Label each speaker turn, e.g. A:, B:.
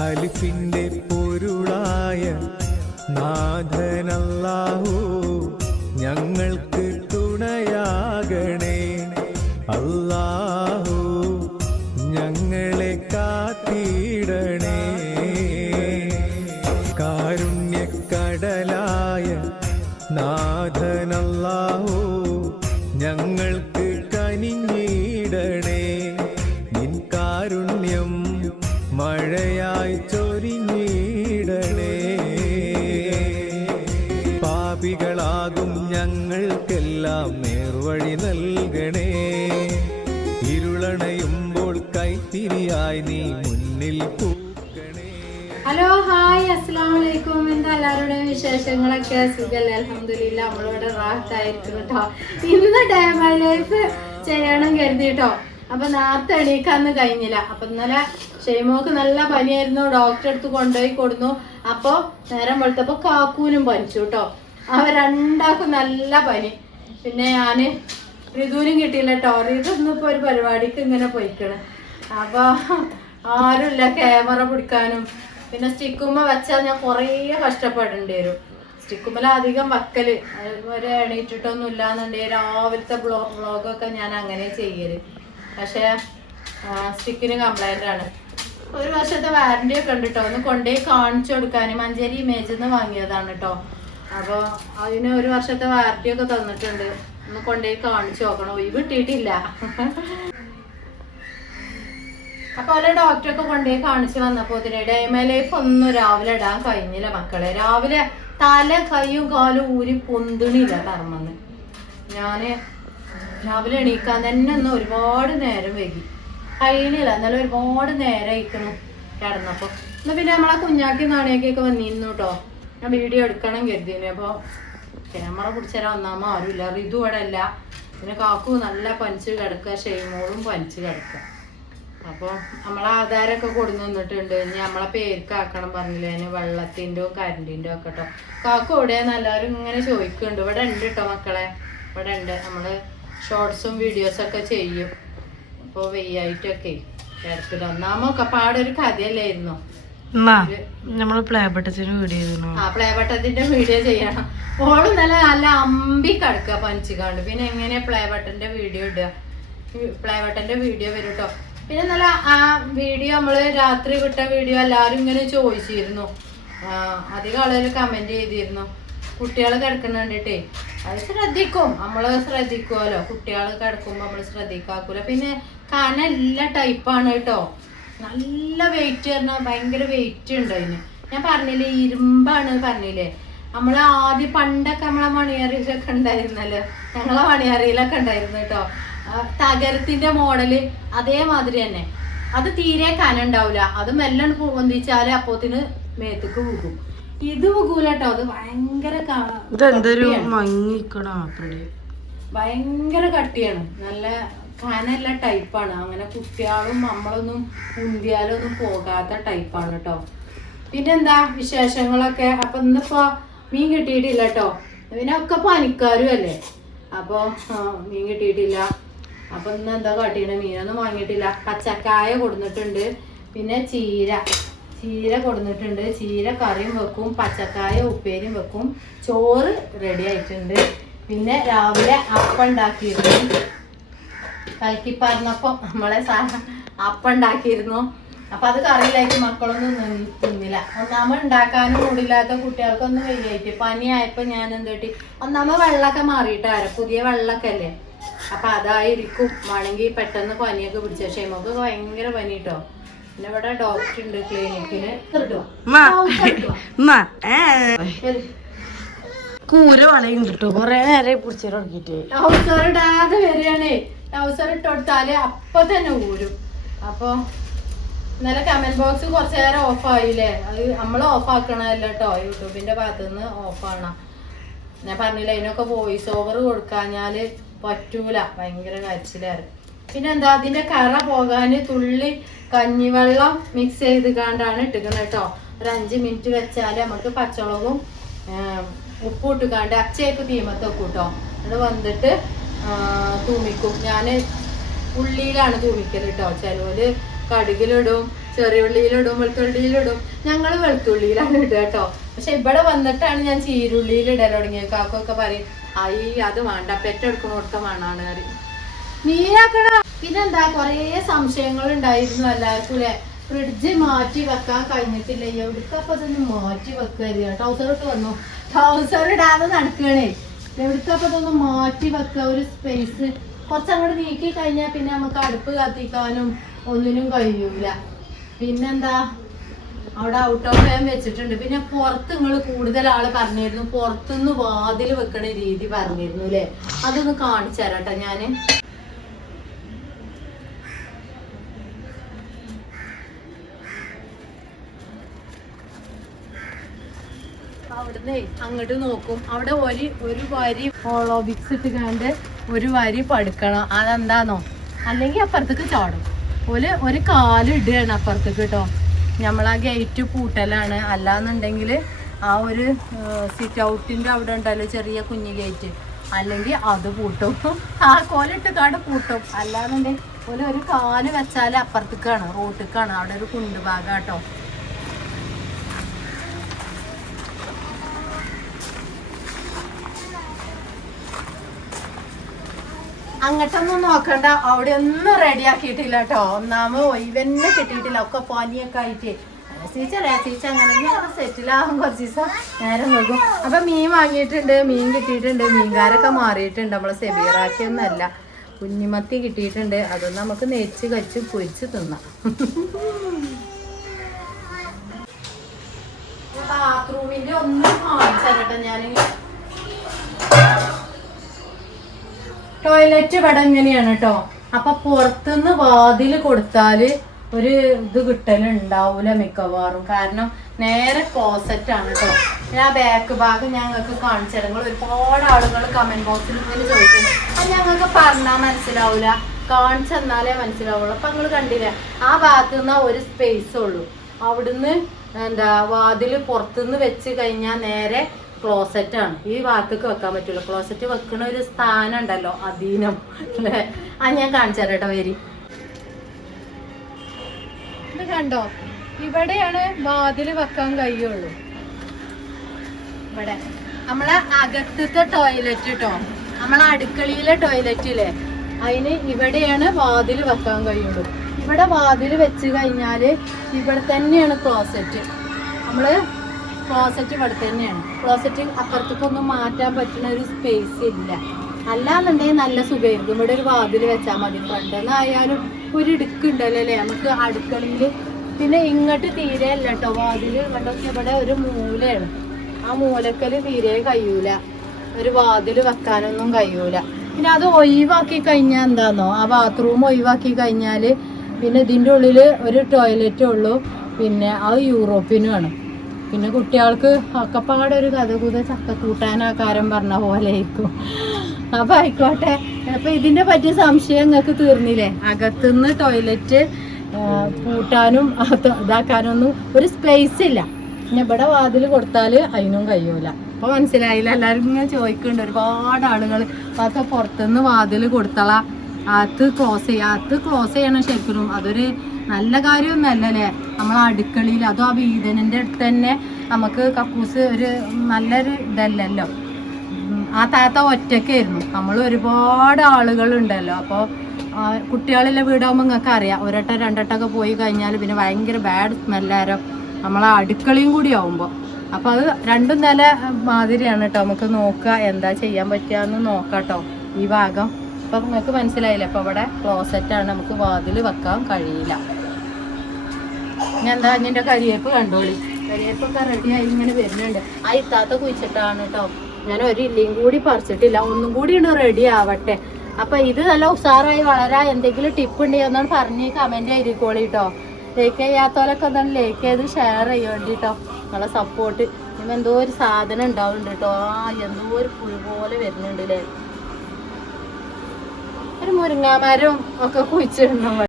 A: അലിഫിന്റെ പൊരുളായ നാഥനല്ലാഹു ഞങ്ങൾക്ക് തുണയാകണേ. അല്ലാഹു ഞങ്ങളെ കാത്തിടണേ. കാരുണ്യക്കടലായ നാഥനല്ലാഹു ഞങ്ങൾക്ക് ഞങ്ങൾക്കെല്ലാം നേർവഴി നൽകണേ. ഇരുളണയുമ്പോൾ കൈത്തിരിയായി നീ മുന്നിൽ
B: ഹലോ ഹായ് അസ്സാം വലൈക്കും എന്താ എല്ലാവരുടെയും വിശേഷങ്ങളൊക്കെ? സുഖല്ലേ? അലഹമില്ല നമ്മളിവിടെ റാഹത്തായിരിക്കും കേട്ടോ ഇന്ന് ഡേ മൈ ലൈഫ് ചെയ്യണം കരുതി കേട്ടോ അപ്പൊ നേരത്തെ എണീക്കാന്ന് കഴിഞ്ഞില്ല. അപ്പൊ ഇന്നലെ ഷെയ്മോക്ക് നല്ല പനിയായിരുന്നു. ഡോക്ടറെ അടുത്ത് കൊണ്ടുപോയി കൊടുന്നു. അപ്പോ നേരം വെളുത്തപ്പോ കാക്കൂനും പനിച്ചു കേട്ടോ അവ രണ്ടാക്കും നല്ല പനി. പിന്നെ ഞാൻ ഋതുവിനും കിട്ടിയില്ല കേട്ടോ ഋതു ഒരു പരിപാടിക്ക് ഇങ്ങനെ പോയിക്കണ്. അപ്പൊ ആരുമില്ല ക്യാമറ പിടിക്കാനും. പിന്നെ സ്റ്റിക്കുമ്മ വെച്ചാൽ ഞാൻ കുറേ കഷ്ടപ്പെടേണ്ടി വരും. സ്റ്റിക്കുമ്മല അധികം വക്കൽ. ഒരു എണീറ്റിട്ടൊന്നും ഇല്ലാന്നുണ്ടെങ്കിൽ രാവിലത്തെ ബ്ലോ ബ്ലോഗൊക്കെ ഞാൻ അങ്ങനെ ചെയ്യൽ. പക്ഷേ സ്റ്റിക്കിന് കംപ്ലൈന്റ് ആണ്. ഒരു വർഷത്തെ വാറണ്ടി ഒക്കെ ഉണ്ട് കേട്ടോ ഒന്ന് കൊണ്ടുപോയി കാണിച്ചു കൊടുക്കാൻ മഞ്ചേരി ഇമേജിൽ നിന്ന് വാങ്ങിയതാണ് കേട്ടോ അപ്പോൾ അതിന് ഒരു വർഷത്തെ വാറണ്ടി ഒക്കെ തന്നിട്ടുണ്ട്. ഒന്ന് കൊണ്ടുപോയി കാണിച്ചു നോക്കണം. ഒഴിവ് കിട്ടിയിട്ടില്ല അപ്പൊ ഓരോ ഡോക്ടറൊക്കെ കൊണ്ടുപോയി കാണിച്ചു വന്നപ്പോ ഡേമ ലൈഫ് ഒന്നും രാവിലെ ഇടാൻ കഴിഞ്ഞില്ല മക്കളെ. രാവിലെ തല കൈയും കാലും ഊരി പൊന്തിണില്ല കർമ്മന്ന്. ഞാൻ രാവിലെ എണീക്കാൻ തന്നെ ഒന്ന് ഒരുപാട് നേരം വൈകി. കഴിയണില്ല എന്നാലും ഒരുപാട് നേരം അയക്കണം കിടന്നപ്പോ. എന്നാ പിന്നെ നമ്മളെ കുഞ്ഞാക്കി നാണയൊക്കെ വന്നിരുന്നു കേട്ടോ ഞാൻ വീഡിയോ എടുക്കണം കരുതിന് അപ്പൊ ക്യാമറ പിടിച്ചേരാൻ ഒന്നാമ ആരുമില്ല റിതു ഇവിടെ അല്ല പിന്നെ കാക്കു നല്ല പനിച്ച് കിടക്കുക. ഷെയ്മോളും പനിച്ച് കിടക്കുക. അപ്പോൾ നമ്മളെ ആധാരമൊക്കെ കൊടുന്നു തന്നിട്ടുണ്ട് ഇനി നമ്മളെ പേർക്കാക്കണം പറഞ്ഞില്ലേ. അതിന് വെള്ളത്തിന്റെ കരണ്ടിന്റെ ഒക്കെ കേട്ടോ കാക്കു എവിടെയാന്ന് എല്ലാവരും ഇങ്ങനെ ചോദിക്കുന്നുണ്ട്. ഇവിടെ ഉണ്ട് കേട്ടോ മക്കളെ. ഇവിടെ ഉണ്ട്. നമ്മൾ ഷോർട്സും വീഡിയോസൊക്കെ ചെയ്യും. അപ്പോൾ വെയ്യായിട്ടൊക്കെ. കേരളത്തിൽ ഒന്നാമൊക്കെ പാടൊരു കഥയല്ലായിരുന്നു.
C: നമ്മൾ പ്ലേ ബട്ടത്തിന്റെ വീഡിയോ ചെയ്യണം
B: ആ പ്ലേ ബട്ടത്തിന്റെ വീഡിയോ ചെയ്യണം. ഓൾ നല്ല നല്ല അമ്പി കിടക്കുക പഞ്ചിക്കാണ്ട് പിന്നെ എങ്ങനെ പ്ലേ ബട്ടന്റെ വീഡിയോ ഇടുക? പ്ലേ ബട്ടന്റെ വീഡിയോ വരും കേട്ടോ പിന്നെ നല്ല ആ വീഡിയോ നമ്മൾ രാത്രി വിട്ട വീഡിയോ എല്ലാരും ഇങ്ങനെ ചോദിച്ചിരുന്നു. അധികം ആളുകൾ കമന്റ് ചെയ്തിരുന്നു. കുട്ടികൾ കിടക്കുന്ന കണ്ടിട്ടേ അത് ശ്രദ്ധിക്കും. നമ്മൾ ശ്രദ്ധിക്കുമല്ലോ കുട്ടികൾ കിടക്കുമ്പോൾ നമ്മൾ ശ്രദ്ധിക്കാക്കൂല. പിന്നെ കന എല്ലാ ടൈപ്പാണ് കേട്ടോ. നല്ല വെയിറ്റ് പറഞ്ഞാൽ ഭയങ്കര വെയിറ്റ് ഉണ്ട് അതിന്. ഞാൻ പറഞ്ഞില്ലേ ഇരുമ്പാണ് പറഞ്ഞില്ലേ. നമ്മൾ ആദ്യം പണ്ടൊക്കെ നമ്മളെ മണിയറിയിലൊക്കെ ഉണ്ടായിരുന്നല്ലോ. ഞങ്ങളെ മണിയറിയിലൊക്കെ ഉണ്ടായിരുന്നു കേട്ടോ. തകരത്തിന്റെ മോഡൽ അതേമാതിരി തന്നെ. അത് തീരെ കനുണ്ടാവില്ല അത് മെല്ലെ പൊന്തിച്ചാൽ അപ്പോത്തിന് മേത്തേക്ക് പോകും ഇത് പോകൂല കേട്ടോ. അത് ഭയങ്കര ഭയങ്കര കട്ടിയാണ്. നല്ല കനല്ല ടൈപ്പാണ്. അങ്ങനെ കുട്ടികളും നമ്മളൊന്നും ഉന്തിയാലൊന്നും പോകാത്ത ടൈപ്പാണ് കേട്ടോ പിന്നെന്താ വിശേഷങ്ങളൊക്കെ? അപ്പൊ ഇന്നിപ്പോ മീൻ കിട്ടിയിട്ടില്ല കേട്ടോ പിന്നെ ഒക്കെ പനിക്കാരും അല്ലേ? അപ്പൊ മീൻ കിട്ടിയിട്ടില്ല. അപ്പൊ ഇന്ന് എന്താ കാട്ടിയാണ് മീനൊന്നും വാങ്ങിയിട്ടില്ല. പച്ചക്കായ കൊടുന്നിട്ടുണ്ട്. പിന്നെ ചീര. ചീര കൊടുന്നിട്ടുണ്ട്. ചീര കറിയും വെക്കും. പച്ചക്കായ ഉപ്പേരിയും വെക്കും. ചോറ് റെഡി ആയിട്ടുണ്ട്. പിന്നെ രാവിലെ അപ്പം കലക്കി പറഞ്ഞപ്പം നമ്മളെ അപ്പം ഉണ്ടാക്കിയിരുന്നു അപ്പൊ അത് കറിയിലേക്ക് മക്കളൊന്നും നിന്നില്ല തിന്നില്ല. ഒന്നാമത് ഉണ്ടാക്കാനും കൂടില്ലാത്ത കുട്ടികൾക്കൊന്നും വലിയായിട്ട് പനിയായപ്പോ ഞാൻ എന്തുട്ടി ഒന്നാമ വെള്ളമൊക്കെ മാറിയിട്ടാര പുതിയ വെള്ളമൊക്കെ അല്ലേ അപ്പൊ അതായിരിക്കും. വേണമെങ്കിൽ പെട്ടെന്ന് പനിയൊക്കെ പിടിച്ച. പക്ഷേ നമുക്ക് ഭയങ്കര പനി കേട്ടോ പിന്നെ ഇവിടെ ഡോക്ടർ ഉണ്ട് ക്ലിനിക്കിൽ
C: കൂര വളയും കിട്ടും കൊറേ നേരം
B: പിടിച്ചിട്ട് ഇടാതെ വരികയാണേ. ടൗസർ ഇട്ട് കൊടുത്താൽ അപ്പൊ തന്നെ ഊരും. അപ്പൊ ഇന്നലെ കമന്റ് ബോക്സ് കുറച്ചു നേരം ഓഫ് ആയില്ലേ? അത് നമ്മൾ ഓഫ് ആക്കണല്ലോ കേട്ടോ യൂട്യൂബിന്റെ ഭാഗത്ത് നിന്ന് ഓഫ് ആണ്. ഞാൻ പറഞ്ഞില്ല അതിനൊക്കെ വോയിസ് ഓവർ കൊടുക്കാഞ്ഞാൽ പറ്റൂല. ഭയങ്കര കരച്ചിലായിരുന്നു. പിന്നെ എന്താ അതിന്റെ കറ പോകാന് തുള്ളി കഞ്ഞിവെള്ളം മിക്സ് ചെയ്ത് കാണ്ടാണ് ഇട്ടുക്കുന്നത് കേട്ടോ ഒരു അഞ്ച് മിനിറ്റ് വെച്ചാൽ നമുക്ക് പച്ചമുളകും ഉപ്പും ഇട്ടുകാണ്ട് അച്ചയൊക്കെ തീമത്തൊക്കെ കൂട്ടോ അത് വന്നിട്ട് തൂമിക്കും. ഞാൻ ഉള്ളിയിലാണ് തൂമിക്കൽ കേട്ടോ ചിലവര് കടുകിലിടും ചെറിയ ഉള്ളിയിലിടും വെളുത്തുള്ളിയിലിടും. ഞങ്ങൾ വെളുത്തുള്ളിയിലാണ് ഇടുക കേട്ടോ പക്ഷെ ഇവിടെ വന്നിട്ടാണ് ഞാൻ ചീരുള്ളിയിൽ ഇടാൻ തുടങ്ങിയത്. കാക്കൊക്കെ പറയും അയ്യ അത് വേണ്ട. പെറ്റെടുക്കണോടത്ത വേണാണ് പറയും. നീരാക്കണ പിന്നെന്താ കൊറേ സംശയങ്ങൾ ഉണ്ടായിരുന്നു എല്ലാവർക്കും അല്ലെ ഫ്രിഡ്ജ് മാറ്റി വെക്കാൻ കഴിഞ്ഞിട്ടില്ല. എവിടക്കപ്പൊ മാറ്റി വെക്കരുത് ട്രൗസർ ഇട്ട് വന്നു. ട്രൗസർ ഇടാതെ നടക്കണേ. എവിടക്കപ്പൊ ഇതൊന്ന് മാറ്റി വെക്കുക ഒരു സ്പേസ് കുറച്ച് അങ്ങോട്ട് നീക്കി കഴിഞ്ഞാൽ പിന്നെ നമുക്ക് അടുപ്പ് കത്തിക്കാനും ഒന്നിനും കഴിയൂല. പിന്നെന്താ? അവിടെ ഔട്ട് ഓഫ് ഫാം വെച്ചിട്ടുണ്ട്. പിന്നെ പുറത്ത് നിങ്ങൾ കൂടുതൽ ആൾ പറഞ്ഞിരുന്നു. പുറത്തുനിന്ന് വാതിൽ വെക്കണ രീതി പറഞ്ഞിരുന്നു അല്ലേ അതൊന്ന് കാണിച്ചു തരാട്ടോ ഞാൻ. അവിടുന്ന് അങ്ങോട്ട് നോക്കും. അവിടെ ഒരു ഒരു വരി ഹോളോബിക്സ് ഇട്ടുകാണ്ട് ഒരു വരി പടുക്കണം. അതെന്താണോ അല്ലെങ്കിൽ അപ്പുറത്തേക്ക് ചാടും. ഒരു ഒരു കാൽ ഇടുകയാണ് അപ്പുറത്തേക്ക് കേട്ടോ. നമ്മളാ ഗേറ്റ് പൂട്ടലാണ്. അല്ലാന്നുണ്ടെങ്കിൽ ആ ഒരു സിറ്റ് ഔട്ടിന്റെ അവിടെ ഉണ്ടല്ലോ ചെറിയ കുഞ്ഞു ഗേറ്റ് അല്ലെങ്കിൽ അത് പൂട്ടും. ആ കോലിട്ട് കാട് പൂട്ടും. അല്ലാന്നുണ്ടെങ്കിൽ ഒരു കാൽ വെച്ചാൽ അപ്പുറത്തേക്കാണ് റോട്ടിക്കാണ്. അവിടെ ഒരു കുണ്ടുഭാഗം കേട്ടോ അങ്ങോട്ടൊന്നും നോക്കണ്ട. അവിടെ ഒന്നും റെഡി ആക്കിയിട്ടില്ല കേട്ടോ. ഒന്നാമത് ഒഴിവെന്നെ കിട്ടിയിട്ടില്ല. ഒക്കെ പനിയൊക്കെ ആയിട്ട്. അങ്ങനെ അപ്പൊ മീൻ വാങ്ങിയിട്ടുണ്ട്. മീൻ കിട്ടിയിട്ടുണ്ട്. മീൻകാരൊക്കെ മാറിയിട്ടുണ്ട്. നമ്മളെ സെബീറാക്കിയൊന്നല്ല. കുഞ്ഞിമത്തി കിട്ടിയിട്ടുണ്ട്. അതൊന്നും നമുക്ക് നെച്ച് കച്ച് പൊരിച്ച് തിന്നാം. ബാത്റൂമിന്റെ ഒന്നും കാണിച്ചോ ഞാൻ ടോയ്ലറ്റ് ഇവിടെ ഇങ്ങനെയാണ് കേട്ടോ അപ്പൊ പുറത്തുനിന്ന് വാതിൽ കൊടുത്താൽ ഒരു ഇത് കിട്ടലുണ്ടാവൂല മിക്കവാറും. കാരണം നേരെ കോസറ്റ് ആണ് കേട്ടോ ഞാൻ ബാക്ക് ഭാഗം ഞങ്ങൾക്ക് കാണിച്ചു തരാം. ഒരുപാട് ആളുകൾ കമന്റ് ബോക്സിൽ ഇങ്ങനെ ചോദിക്കുന്നു അത് ഞങ്ങൾക്ക് പറഞ്ഞാൽ മനസ്സിലാവൂല. കാണിച്ചു തന്നാലേ മനസ്സിലാവുള്ളൂ. അപ്പൊ നിങ്ങൾ കണ്ടില്ലേ? ആ ഭാഗത്തു നിന്ന് ഒരു സ്പേസ് ഉള്ളൂ. അവിടുന്ന് എന്താ വാതിൽ പുറത്തുനിന്ന് വെച്ച് കഴിഞ്ഞാൽ നേരെ ക്ലോസറ്റ് ആണ്. ഈ വാക്കൊക്കെ വെക്കാൻ പറ്റുള്ളൂ ക്ലോസറ്റ് വെക്കണ ഒരു സ്ഥാനം ഉണ്ടല്ലോ അധീനം. അല്ലേ? ആ ഞാൻ കാണിച്ചു തരാം കേട്ടോ വരി. കണ്ടോ? ഇവിടെയാണ് വാതിൽ വെക്കാൻ കഴിയുള്ളൂ. ഇവിടെ. നമ്മളെ അകത്തത്തെ ടോയ്ലറ്റ് കേട്ടോ നമ്മളെ അടുക്കളയിലെ ടോയ്ലറ്റ് ഇല്ലേ? അതിന് ഇവിടെയാണ് വാതിൽ വെക്കാൻ കഴിയുള്ളൂ. ഇവിടെ വാതിൽ വെച്ച് കഴിഞ്ഞാൽ ഇവിടെ തന്നെയാണ് ക്ലോസറ്റ് നമ്മൾ ക്ലോസറ്റ് ഇവിടെ തന്നെയാണ്. ക്ലോസറ്റ് അപ്പുറത്തേക്കൊന്നും മാറ്റാൻ പറ്റുന്ന ഒരു സ്പേസ് ഇല്ല. അല്ലാന്നുണ്ടെങ്കിൽ നല്ല സുഖമായിരിക്കും ഇവിടെ ഒരു വാതിൽ വെച്ചാൽ മതി. ഫ്രണ്ടിലായാലും ഒരു ഇടുക്കുണ്ടല്ലോ അല്ലേ? നമുക്ക് അടുക്കളയിൽ പിന്നെ ഇങ്ങോട്ട് തീരെ അല്ല കേട്ടോ വാതിൽ ഇങ്ങോട്ടൊക്കെ ഇവിടെ ഒരു മൂലയാണ്. ആ മൂലക്കൽ തീരെ കഴിയൂല. ഒരു വാതിൽ വെക്കാനൊന്നും കഴിയൂല. പിന്നെ അത് ഒഴിവാക്കി കഴിഞ്ഞാൽ എന്താന്നോ? ആ ബാത്റൂം ഒഴിവാക്കി കഴിഞ്ഞാൽ പിന്നെ ഇതിന്റെ ഉള്ളിൽ ഒരു ടോയ്ലറ്റേ ഉള്ളൂ. പിന്നെ അത് യൂറോപ്പിനുമാണ് പിന്നെ കുട്ടികൾക്ക് ഒക്കെപ്പാടെ ഒരു കഥകൂത ചക്ക കൂട്ടാനാക്കാരം പറഞ്ഞ പോലെ ആയിരിക്കും അപ്പൊ ആയിക്കോട്ടെ. അപ്പൊ ഇതിന്റെ പറ്റിയ സംശയം നിങ്ങൾക്ക് തീർന്നില്ലേ? അകത്തുനിന്ന് ടോയ്ലറ്റ് പൂട്ടാനും ഇതാക്കാനും ഇതാക്കാനൊന്നും ഒരു സ്പേസ് ഇല്ല. പിന്നെ ഇവിടെ വാതിൽ കൊടുത്താൽ അതിനും കഴിയൂല. അപ്പൊ മനസ്സിലായില്ല? എല്ലാവരും ഇങ്ങനെ ചോദിക്കുന്നുണ്ട് ഒരുപാട് ആളുകൾ അതൊക്കെ പുറത്തുനിന്ന് വാതിൽ കൊടുത്തള. അത് ക്ലോസ് ചെയ്യുക അത് ക്ലോസ് ചെയ്യണം ശരിക്കും. അതൊരു നല്ല കാര്യമൊന്നുമല്ല അല്ലേ നമ്മൾ അടുക്കളയിൽ അതോ ആ വീതനന്റെ അടുത്ത് തന്നെ നമുക്ക് കക്കൂസ് ഒരു നല്ലൊരു ഇതല്ലല്ലോ. ആ താത്ത ഒറ്റയ്ക്കായിരുന്നു. നമ്മൾ ഒരുപാട് ആളുകളുണ്ടല്ലോ. അപ്പോൾ കുട്ടികളിലെ വീടാകുമ്പോൾ നിങ്ങൾക്ക് അറിയാം. ഒരട്ടം രണ്ടട്ടൊക്കെ പോയി കഴിഞ്ഞാൽ പിന്നെ ഭയങ്കര ബാഡ് സ്മെല്ലാരോ നമ്മളെ അടുക്കളയും കൂടി ആവുമ്പോൾ അപ്പോൾ അത് രണ്ടും നില മാതിരിയാണ് കേട്ടോ നമുക്ക് നോക്കുക എന്താ ചെയ്യാൻ പറ്റുകയെന്ന് നോക്കാം കേട്ടോ ഈ ഭാഗം. അപ്പം നിങ്ങൾക്ക് മനസ്സിലായില്ല? അപ്പോൾ ഇവിടെ ക്ലോസറ്റാണ് നമുക്ക് വാതിൽ വെക്കാൻ കഴിയില്ല. ഞാൻ എന്താ അതിന്റെ കരിയേപ്പ് കണ്ടോളി. കരിയേപ്പൊക്കെ റെഡിയായി ഇങ്ങനെ വരുന്നുണ്ട്. ആ ഇത്താത്ത കുഴിച്ചിട്ടാണ് കേട്ടോ ഞാൻ ഒരു ഇല്ലിയും കൂടി പറിച്ചിട്ടില്ല. ഒന്നും കൂടി ഉണ്ട് റെഡി ആവട്ടെ. അപ്പൊ ഇത് നല്ല ഉഷാറായി വളരാ എന്തെങ്കിലും ടിപ്പ് ഉണ്ടെങ്കിൽ ഒന്നാണ് പറഞ്ഞ് കമന്റ് എഴുതിക്കോളി കേട്ടോ ലൈക്ക് ചെയ്യാത്തവരൊക്കെ എന്താണ് ലൈക്ക് ചെയ്ത് ഷെയർ ചെയ്യേണ്ടി കേട്ടോ നിങ്ങളെ സപ്പോർട്ട് ഇപ്പം എന്തോ ഒരു സാധനം ഉണ്ടാവുന്നുണ്ട് കേട്ടോ ആ എന്തോ ഒരു പുഴു പോലെ വരുന്നുണ്ട് അല്ലേ ഒരു മുരിങ്ങാമരം ഒക്കെ കുഴിച്ചിടണം.